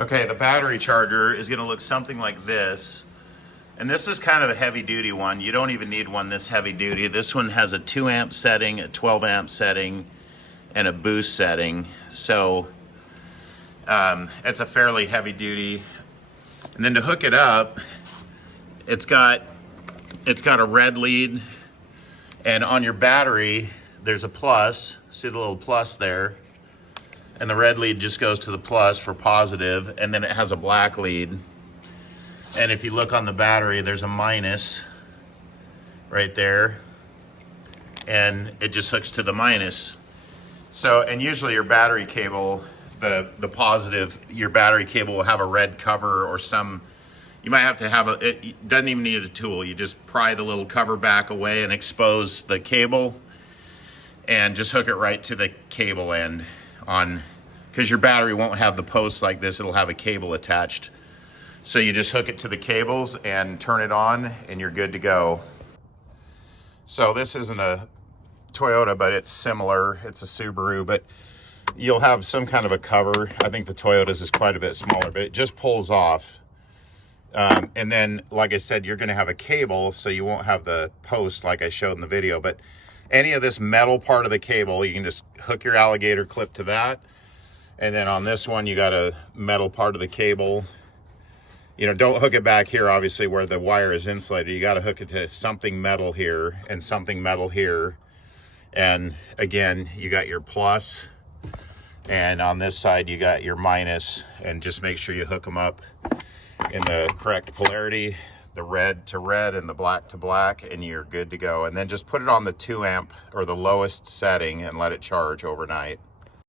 Okay, the battery charger is going to look something like this. And this is kind of a heavy duty one. You don't even need one this heavy duty. This one has a 2 amp setting, a 12 amp setting, and a boost setting. So it's a fairly heavy duty. And then to hook it up, it's got a red lead, and on your battery there's a plus. See the little plus there? And the red lead just goes to the plus for positive, and then it has a black lead. And if you look on the battery, there's a minus right there, and it just hooks to the minus. So, and usually your battery cable, the positive, your battery cable will have a red cover or some, you might have to have it doesn't even need a tool. You just pry the little cover back away and expose the cable and just hook it right to the cable end on, because your battery won't have the posts like this, it'll have a cable attached. So you just hook it to the cables and turn it on and you're good to go. So this isn't a Toyota, but it's similar. It's a Subaru, but you'll have some kind of a cover. I think the Toyota's is quite a bit smaller, but it just pulls off. And then, like I said, you're gonna have a cable, so you won't have the post like I showed in the video, but any of this metal part of the cable, you can just hook your alligator clip to that. And then on this one, you got a metal part of the cable. You know, don't hook it back here, obviously, where the wire is insulated. You got to hook it to something metal here and something metal here. And again, you got your plus, and on this side, you got your minus. And just make sure you hook them up in the correct polarity, the red to red and the black to black, and you're good to go. And then just put it on the 2 amp or the lowest setting and let it charge overnight.